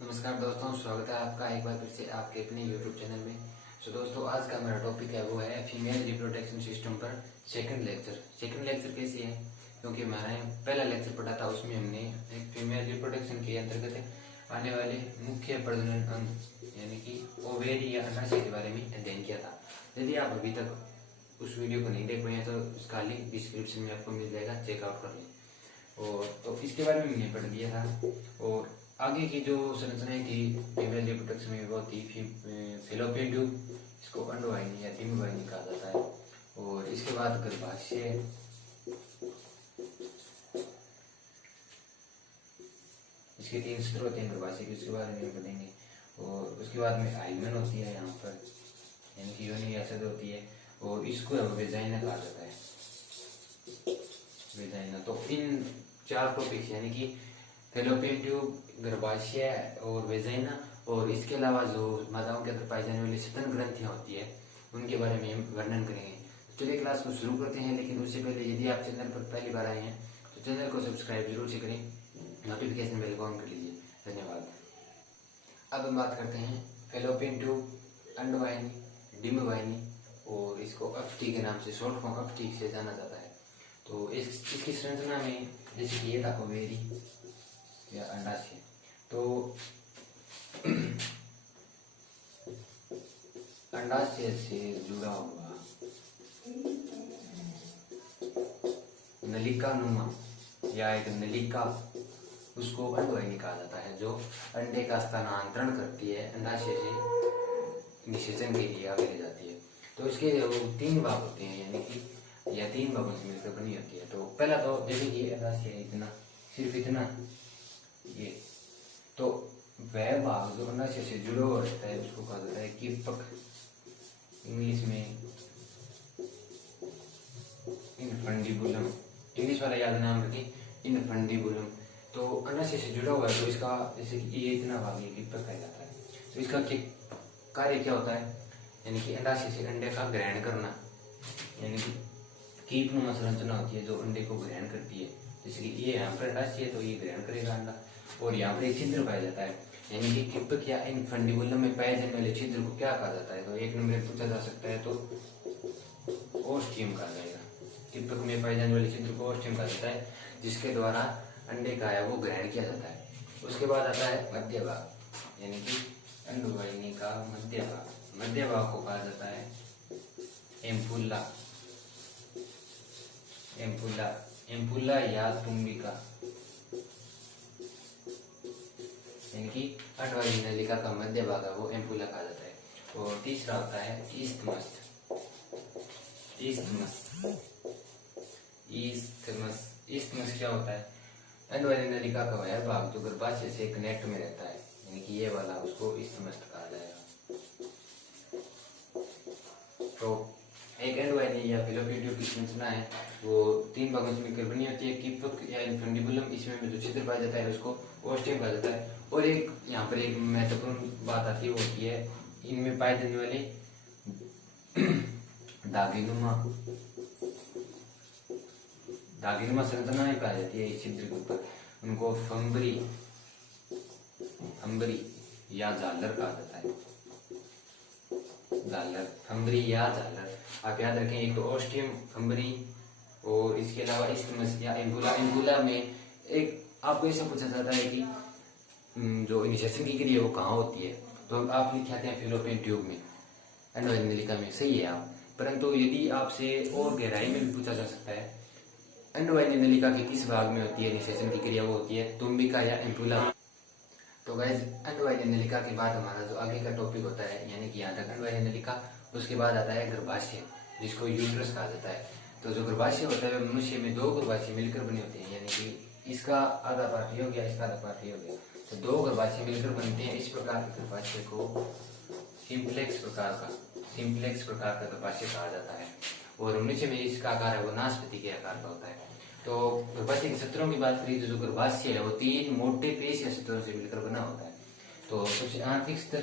नमस्कार दोस्तों, स्वागत है आपका एक बार फिर से आपके अपने YouTube चैनल में। दोस्तों, आज का मेरा टॉपिक है वो है फीमेल रिप्रोडक्शन सिस्टम पर सेकंड लेक्चर कैसे है, क्योंकि मैंने पहला लेक्चर पढ़ा था, उसमें हमने एक फीमेल रिप्रोडक्शन के अंतर्गत आने वाले मुख्य प्रजनन अंग यानी कि ओवेरी या अंडाशय के बारे में अध्ययन किया था। यदि आप अभी तक उस वीडियो को नहीं देख पाए हैं तो उसका लिंक डिस्क्रिप्शन में आपको मिल जाएगा, चेकआउट कर लें। और तो इसके बारे में मैंने पढ़ लिया था। और आगे की जो संरचनाएं थी फीमेल रिप्रोडक्शन में वो थी फैलोपियन ट्यूब, इसको अंडवाहिनी या डिम्बवाहिनी कहा जाता है। और इसके बाद गर्भाशय, इसके 3 स्तर होते हैं गर्भाशय के, उसके बारे में पढ़ेंगे। और उसके बाद में हाइमन होती है यहाँ पर, यानी कि योनि असद होती है, और इसको वेजाइना कहा जाता है, वेजाइना। तो इन 4 टॉपिक्स यानी कि फैलोपियन ट्यूब, गर्भाशय और वेजाइना, और इसके अलावा जो माताओं के अंदर पाई जाने वाली स्तन ग्रंथियां होती है उनके बारे में हम वर्णन करेंगे। तो चलिए क्लास को शुरू करते हैं। लेकिन उससे पहले यदि आप चैनल पर पहली बार आए हैं तो चैनल को सब्सक्राइब जरूर से करें, नोटिफिकेशन बेल को ऑन कर लीजिए। धन्यवाद। अब हम बात करते हैं फैलोपियन ट्यूब, अंडवाहिनी, डिम्बवाहिनी, और इसको अफ्टी के नाम से, शॉर्ट फॉर्म अफ्टी से जाना जाता है। तो इसकी संरचना में जैसे कि ये था ओवेरी या अंडाशय। तो अंडाशय से जुड़ा हुआ नलिका नुमा या एक नलिका, उसको अंडवाहिनी कहा जाता है, जो अंडे का स्थानांतरण करती है, अंडाशय से निषेचन के लिए आगे ले जाती है। तो इसके 3 भाग होते हैं, यानी कि यह 3 भागों से मिलकर बनी होती है। तो पहला तो जैसे कि अंडाशय इतना, सिर्फ इतना ये, तो वह भाग जो अंडाशय से जुड़ा हुआ रहता है उसको कहा जाता है कीपक, इंग्लिश में इनफंडिबुलम। इंग्लिश वाला याद नाम रखें, इनफंडिबुलम। तो अंडाशय से जुड़ा हुआ है, तो इसका जैसे कि ये इतना भाग ये कीपक कहलाता है। तो इसका कार्य क्या होता है, यानी कि अंडाशय से अंडे का ग्रहण करना, यानी कि कीपनुमा संरचना होती है जो अंडे को ग्रहण करती है। जैसे कि ये यहाँ पर अंडाशय है तो ये ग्रहण करेगा अंडा, और यहाँ पर एक छिद्र पाया जाता है, यानी कि कीपक या इनफंडिबुलम में पाए जाने वाले छिद्र को क्या कहा जाता है। तो एक नंबर पूछा जा सकता है तो ओस्टियम कहा जाएगा। कीपक में पाए जाने वाले छिद्र को ओस्टियम कहा जाता है, जिसके द्वारा अंडे का है वो ग्रहण किया जाता है। उसके बाद आता है मध्य भाग, यानी कि अंडवाहिनी का मध्य भाग। मध्य भाग को कहा जाता है एम्पुला, एम्पुला या तुम्बिका, यानी कि अंडवाहिनी नलिका का मध्य भाग है वो एम्पुला कहा जाता है। और तीसरा होता है ईस्थमस। ईस्थमस क्या होता है, अंडवाहिनी नलिका का वह भाग जो गर्भाशय से कनेक्ट में रहता है, यानी कि ये वाला, उसको ईस्थमस कहा जाएगा। तो एक अंडवाहिनी या फैलोपियन ट्यूब की संरचना है वो 3 भागों से मिलकर बनी होती है। कीपक या इनफंडिबुलम, इसमें जो छिद्र पाया जाता है उसको ओस्टियम कहा जाता है। और एक यहाँ पर एक महत्वपूर्ण बात आती है, वो होती है इनमें पाए जाने वाले दागिनुमा संरचनाएं पाई जाती है इस छिद्र के ऊपर, उनको फंबरी या झालर कहा जाता है। फंबरी या झालर आप याद रखें, एक तो ओस्टियम, फंबरी, और इसके अलावा इस्थमस या एम्पुला में एक आपको ऐसा पूछा जाता है कि जो इनिशिएशन की क्रिया वो कहाँ होती है, तो आप लिखाते हैं फैलोपियन ट्यूब में, अंडवाहिनी नलिका में, सही है आप। परंतु यदि आपसे और गहराई में भी पूछा जा सकता है अंडवाहिनी नलिका के किस भाग में होती है इनिशिएशन की क्रिया, वो होती है तुम्बिका या एम्पुला। तो गाइस, अंडवाहिनी नलिका के बाद हमारा जो आगे का टॉपिक होता है, यानी कि यहाँ तक अंडवाहिनी नलिका, उसके बाद आता है गर्भाशय, जिसको यूट्रस कहा जाता है। तो जो गर्भाशय होता है मनुष्य में 2 गर्भाशय मिलकर बने होते हैं, यानी कि इसका आधा पार्ट ये हो गया, इसका आधा पार्ट ये हो गया, तो 2 गर्भाशय मिलकर बनते हैं। इस प्रकार के गर्भाशय को सिंप्लेक्स प्रकार का गर्भाशय कहा जाता है। और मनुष्य में इसका आकार है वो नाशपति के आकार का होता है। तो गर्भाशय के सत्रों की बात करें तो जो गर्भाशय है वो 3 मोटे पेशीय सत्रों से मिलकर बना होता है। तो सबसे आंतरिक स्तर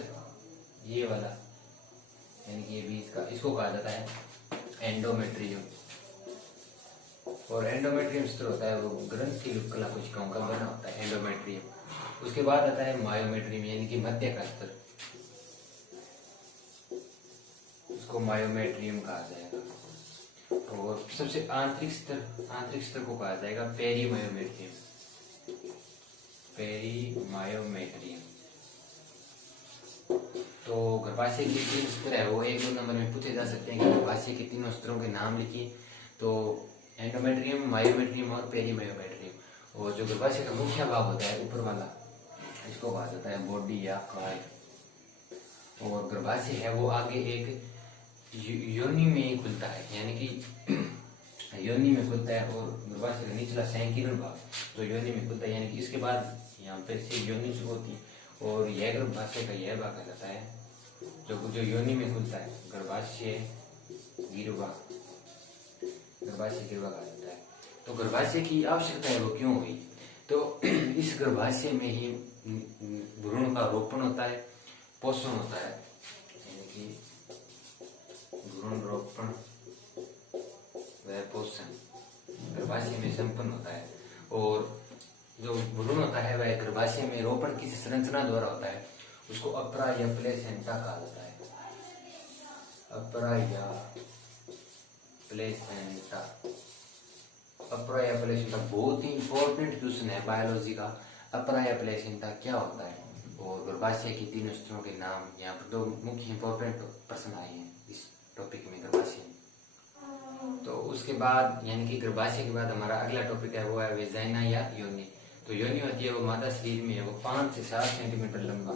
ये वाला, यानी कि ये भी इसको कहा जाता है एंडोमेट्रियम। और एंडोमेट्रियम स्तर होता है वो ग्रंथि कला कोशिकाओं का बना होता है एंडोमेट्रियम। उसके बाद आता है मायोमेट्रियम यानी कि मध्य का स्तर, उसको मायोमेट्रियम कहा जाएगा। और सबसे आंतरिक स्तर को कहा जाएगा पेरीमायोमेट्रियम, पेरीमायोमेट्रियम। तो गर्भाशय के 3 स्तर है, वो 1-2 नंबर में पूछे जा सकते हैं कि गर्भाशय के तीनों स्तरों के नाम लिखिए। तो एंडोमेट्रियम, मायोमेट्रियम और पेरीमायोमेट्रियम। और जो गर्भाशय का मुख्य भाग होता है ऊपर वाला, इसको कहा जाता है बॉडी या कार्ड। और गर्भाशय है वो आगे एक योनि में खुलता है, यानी कि योनि में खुलता है। और गर्भाशय का निचला संकीर्ण भाग जो योनि में खुलता है, यानी कि इसके बाद यहाँ पे से योनि शुरू होती है। और यह गर्भाशय का यह भाग कहलाता है जो योनि में खुलता है, गर्भाशय गिरवा, गर्भाशय गिरवा कहा जाता है। तो गर्भाशय की आवश्यकता है वो क्यों हुई? तो इस गर्भाशय में ही भ्रूण का रोपण होता है, पोषण होता है, यानी कि भ्रूण रोपण व पोषण गर्भाशय में संपन्न होता है। और जो भ्रूण होता है वह गर्भाशय में रोपण की संरचना द्वारा होता है, उसको अपरा या प्लेसेंटा कहा जाता है। अपरा या प्लेसेंटा, अपरा या प्लेसेंटा बहुत ही इंपॉर्टेंट क्वेश्चन है बायोलॉजी का। अपरा या प्लेसेंटा क्या होता है? और गर्भाशय की 3 स्तरों के नाम, यहाँ पर 2 मुख्य इंपॉर्टेंट प्रश्न आए हैं इस टॉपिक में, गर्भाशय। तो उसके बाद यानी कि गर्भाशय के बाद हमारा अगला टॉपिक है वो है वेजाइना या योनि। तो योनि होती है वो मादा शरीर में है वो 5 से 7 सेंटीमीटर लंबा,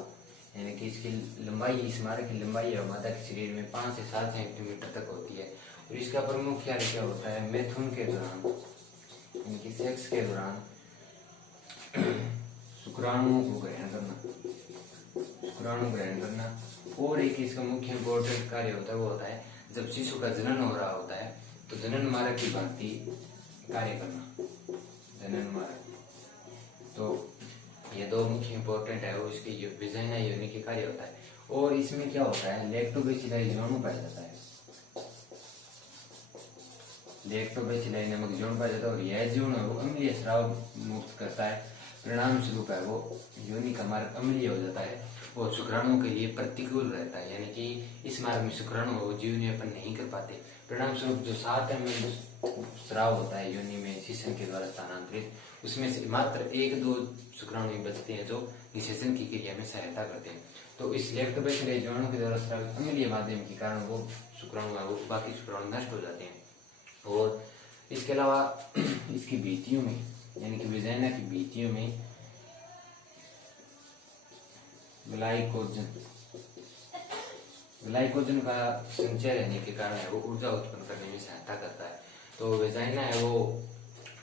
यानी कि इसकी लंबाई, इस मार्ग की लंबाई है मादा के शरीर में 5 से 7 सेंटीमीटर तक होती है। और इसका प्रमुख कार्य क्या होता है? मैथुन के दौरान, यानी कि सेक्स के दौरान शुक्राणुओं को ग्रहण करना, शुक्राणु ग्रहण करना। और एक इसका मुख्य इंपॉर्टेंट कार्य होता है वो होता है जब शिशु का जनन हो रहा होता है तो जनन मार्ग की भांति कार्य करना, जनन मार्ग। तो ये 2 मुख्य इंपॉर्टेंट है वो इसकी वेजाइना योनि के कार्य होता है। और इसमें क्या होता है? लैक्टोबैसिलाई जीवाणु पाया जाता है, लैक्टोबैसिलाई नामक जीवाणु पाया जाता है। और यह जीवाणु वो अम्लीय स्राव मुक्त करता है, परिणाम स्वरूप है वो योनि का मार्ग अम्लीय हो जाता है और शुक्राणुओं के लिए प्रतिकूल रहता है, यानी कि इस मार्ग में शुक्राणु जीवन यापन नहीं कर पाते। परिणाम स्वरूप जो 7 ml स्राव होता है योनि में शिशन के द्वारा स्थानांतरित, उसमें से मात्र 1-2 शुक्राणु बचते हैं जो निषेचन की क्रिया में सहायता करते हैं। तो इस लैक्टोबैसिलाई जीवाणु के द्वारा स्रावित अम्लीय माध्यम के कारण वो शुक्राणु है वो बाकी शुक्राणु नष्ट हो जाते हैं। और इसके अलावा इसकी भित्तियों में, यानी कि वेजाइना की भित्तियों में ग्लाइकोजन का संचय रहने के कारण है वो ऊर्जा उत्पन्न करने में सहायता करता है। तो वेजाइना है वो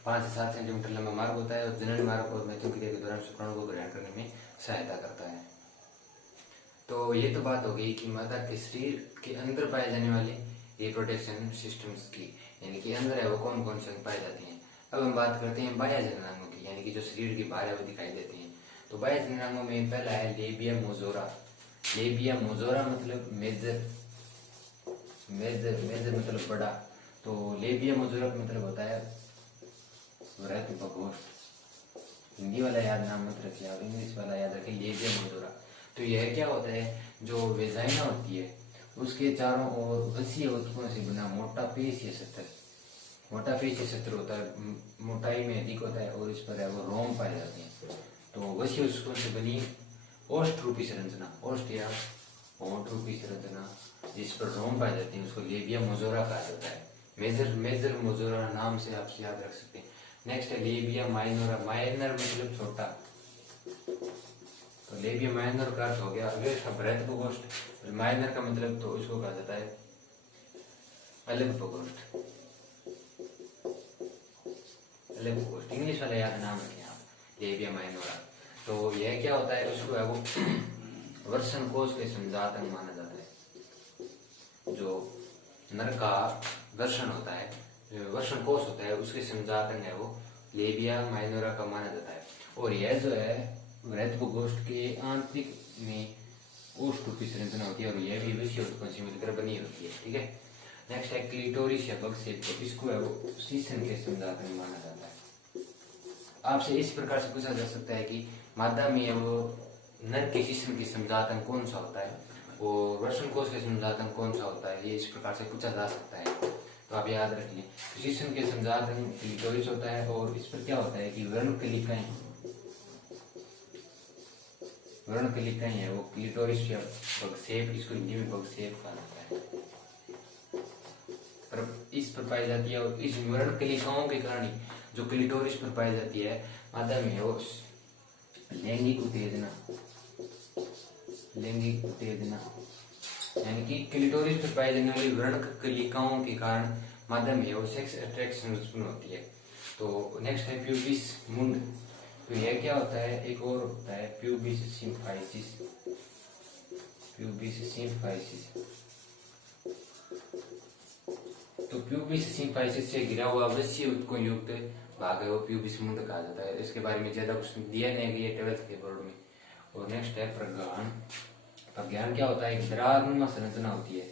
5 से 7 सेंटीमीटर लंबा मार्ग होता है और जनन मार्ग और मैथुन क्रिया के दौरान शुक्राणु को ग्रहण करने में सहायता करता है। तो ये तो बात हो गई कि मादा के शरीर के अंदर पाए जाने वाले रिप्रोडक्शन सिस्टम्स की, यानी कि अंदर है वो कौन कौन से अंग पाए जाते हैं। अब हम बात करते हैं बाह्य जननांगों की, यानी कि जो शरीर के बाहर है वो दिखाई देते हैं। तो बाह्य जननांगों में पहला है लेबिया मोजोरा। लेबिया मोजोरा मतलब मेजर, मेजर मतलब बड़ा। तो लेबिया मोजोरा का मतलब होता है वृहत प्रकोष्ठ। हिंदी वाला याद नाम मत रखिए आप, इंग्लिश वाला याद रखिए, लेबिया मोजोरा। तो यह क्या होता है? जो वेजाइना होती है उसके चारों ओर वसीय ऊतकों से बना मोटा पेशीय सत्र, मोटा पेशीय सत्र होता है, मोटाई में अधिक होता है और इस पर है वो रोम पाए जाते हैं। तो वसीय ऊतकों से बनी ओष्ठ रूपी संरचना, ओष्ठ या होंठ रूपी संरचना जिस पर रोम पाए जाते हैं उसको लेबिया मोजोरा कहा जाता है। मेजर मोजोरा नाम से आप याद रख सकते हैं। नेक्स्ट है लेबिया माइनोरा। माइनर मतलब छोटा, तो लेबिया माइनर का अर्थ हो गया। अगले इसका बृहत प्रकोष्ठ, माइनर का मतलब तो इसको कहा जाता है अलग प्रकोष्ठ, अलग प्रकोष्ठ। इंग्लिश वाला याद नाम रखें आप, लेबिया माइनोरा। तो यह क्या होता है? उसको है वो वर्षण कोष के संजात अंग माना जाता है। जो नर का वर्षण होता है, वर्षण कोष होता है, उसके संजात अंग है वो लेबिया माइनोरा का माना जाता है। और यह जो है वृहत प्रकोष्ठ के आंतरिक में ओष्ठ रूपी संरचना होती है और यह भी वसीय ऊतकों से मिलकर बनी होती है। ठीक है। नेक्स्ट है क्लिटोरिस या बक्सेट। तो इसको है वो शीशन के संजात अंग माना जाता है। आपसे इस प्रकार से पूछा जा सकता है कि मादा में वो नर के शिश्न की समझातन कौन सा होता है और वृषण कोश के समझातन कौन सा होता है, ये इस प्रकार से पूछा जा सकता है। तो आप याद रखिए, शिश्न के समझातन क्लिटोरिस होता है और इस पर क्या होता है कि व्रणकलिकाएं है वो क्लिटोरिस या बगसेप, इसको हिंदी में बगसेप कहा जाता है, पर इस पर पाई जाती है। और इस व्रणकलिकाओं के कारण जो क्लिटोरिस पर पाई जाती है मादा में वो लैंगिक उत्तेजना यानी कि क्लिटोरिस पर पाई जाने वाली व्रणकलिकाओं के कारण मादा में वो सेक्स अट्रैक्शन उत्पन्न होती है। तो नेक्स्ट है प्यूबिस मुंड। तो यह क्या होता है, एक और होता है प्यूबिस सिम्फाइसिस। तो प्यूबिस सिम्फाइसिस से घिरा हुआ वृषीय उत्को युक्त भाग है वो प्यूबिस मुंड कहा जाता है। इसके बारे में ज्यादा कुछ दिया नहीं गया 12th के बोर्ड में। और नेक्स्ट है प्रज्ञान। प्रज्ञान क्या होता है, एक दरारनुमा संरचना होती है,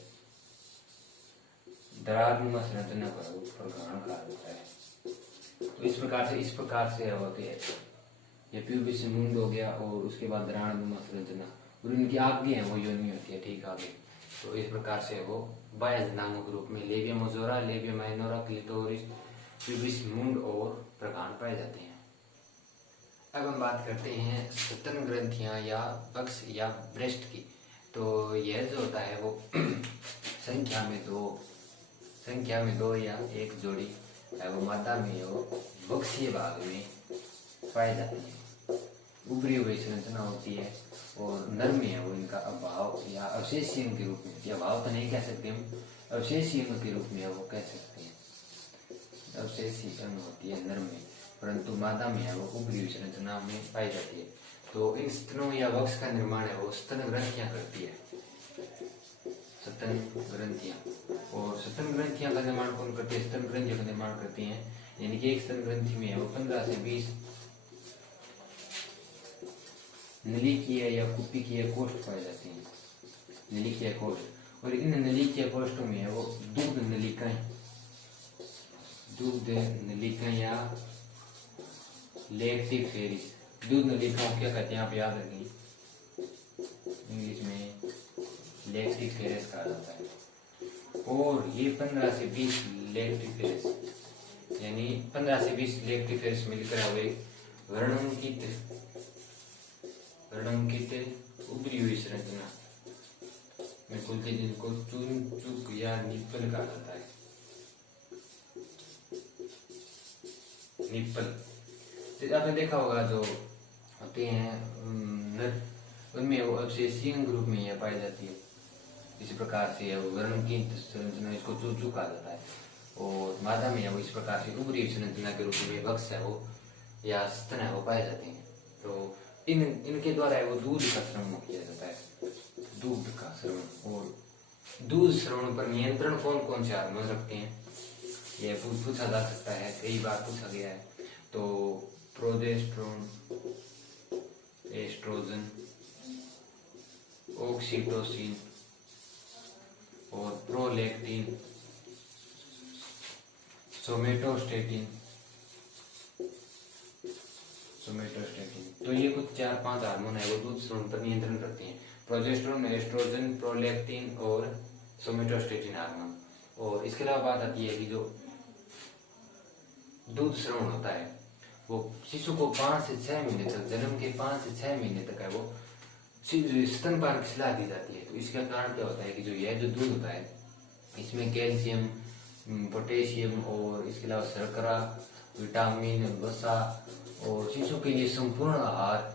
दरारनुमा संरचना पर प्रज्ञान कहा जाता है। तो इस प्रकार से होती है, ये प्यूबिस मुंड हो गया और उसके बाद दरारनुमा संरचना और इनकी आगे है वो योनि होती है, ठीक आगे। तो इस प्रकार से वो बाह्य जनांगों के रूप में labia majora, labia minora, clitoris, pubis मुंड और प्रज्ञान पाए जाते हैं। अब हम बात करते हैं स्तन ग्रंथियां या बक्स या ब्रेस्ट की। तो यह जो होता है वो संख्या में दो या एक जोड़ी है वो मादा में वो बक्सीय भाग में पाए जाते हैं। उभरी हुई संरचना होती है और नर में है वो इनका अभाव या अवशेषीय के रूप में, या अभाव तो नहीं कह सकते हम, अवशेषीय के रूप में वो कह सकते हैं, अवशेषीय होती है नर में, परंतु मादा में है वो उभरी हुई संरचना में पाई जाती है। तो इन स्तनों या वक्ष का निर्माण है वो स्तन ग्रंथियां करती है, स्तन ग्रंथियां। और स्तन ग्रंथियां का निर्माण कौन करती है, स्तन ग्रंथियों का निर्माण करती हैं, यानी कि एक स्तन ग्रंथि में है वो 15 से 20 नलिकीय या कुपिकीय कोष्ठ पाए जाते हैं, नलिकीय कोष्ठ। और इन नलिकीय कोष्ठों में है वो दूध नलिकाएं या लेक्टिफेरिस। दूध नलिकाओं क्या कहते हैं आप याद रखिए, इंग्लिश में लेक्टिफेरिस कहा जाता है। और ये 15 से 20 लेक्टिफेरिस यानी 15 से 20 लेक्टिफेरिस मिलकर हुए वर्णंकित उभरी हुई संरचना में खुलते जिनको चून चुक या निप्पल कहा जाता है, निप्पल। आपने देखा होगा जो होते हैं नर, उनमें वो अवशेषीय ग्रुप में यह पाई जाती है। इस प्रकार से वो वर्णंकित संरचना इसको चूचू कहा जाता है। और मादा में वो इस प्रकार से उभरी हुई संरचना के रूप में वक्ष है वो या स्तन है वो पाए जाते हैं। तो इनके द्वारा वो दूध का श्रवण किया जाता है, दूध का श्रवण। और दूध श्रवण पर नियंत्रण कौन कौन से हार्मोन रखते हैं, यह पूछा जा सकता है, कई बार पूछा गया है। तो प्रोजेस्टेरोन, एस्ट्रोजन, ऑक्सीटोसिन और प्रोलैक्टिन, सोमेटोस्टेटिन। तो ये कुछ 4-5 हार्मोन है वो दूध श्रवण पर नियंत्रण करते हैं, प्रोजेस्टेरोन, एस्ट्रोजन, प्रोलैक्टिन और सोमेटोस्टेटिन हार्मोन। और इसके अलावा बात आती है कि जो दूध श्रवण होता है वो शिशु को 5 से 6 महीने तक, जन्म के 5 से 6 महीने तक है वो स्तनपान की सलाह दी जाती है। तो इसका कारण क्या होता है कि जो यह जो दूध होता है इसमें कैल्शियम, पोटेशियम और इसके अलावा शर्करा, विटामिन, वसा और शिशु के लिए संपूर्ण आहार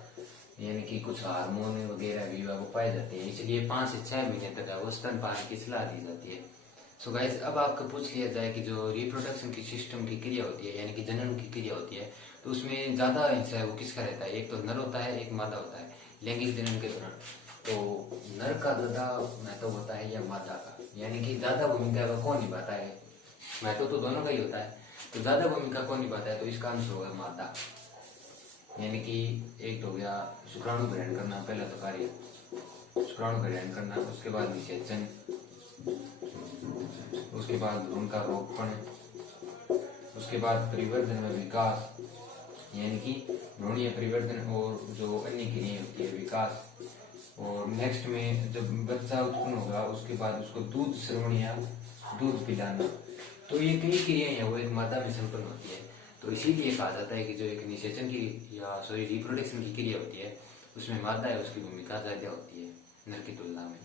यानी कि कुछ हार्मोन वगैरह भी वो पाए जाते हैं। इसलिए 5 से 6 महीने तक वो स्तनपान की सलाह दी जाती है। सो गाइस, अब आपको पूछ लिया जाए कि जो रिप्रोडक्शन की सिस्टम की क्रिया होती है यानी कि जनन की क्रिया होती है, तो उसमें ज्यादा हिस्सा है वो किसका रहता है, एक तो नर होता है, एक मादा होता है लैंगिक जनन के दौरान। तो नर का ज्यादा महत्व होता है या मादा का, यानी कि ज्यादा भूमिका का कौन निभाता है, महत्व तो दोनों का ही होता है, तो ज्यादा भूमिका कौन निभाता है, तो इसका आंसर होगा मादा। यानी कि एक हो गया शुक्राणु ग्रहण करना, पहला तो कार्य शुक्राणु ग्रहण करना, उसके बाद निषेचन, उसके बाद भ्रूण का रोपण, उसके बाद परिवर्धन में विकास, यानी कि भ्रूणीय परिवर्तन और जो अन्य क्रियाएं होती है विकास। और नेक्स्ट में जब बच्चा उत्पन्न होगा उसके बाद उसको दूध श्रवण या दूध पिलाना, तो ये कई क्रियाएं हैं वो एक मादा में संपन्न होती है। तो इसीलिए कहा जाता है कि जो एक निषेचन की या सॉरी रिप्रोडक्शन की क्रिया होती है उसमें मादा है उसकी भूमिका ज्यादा होती है नर की तुलना में।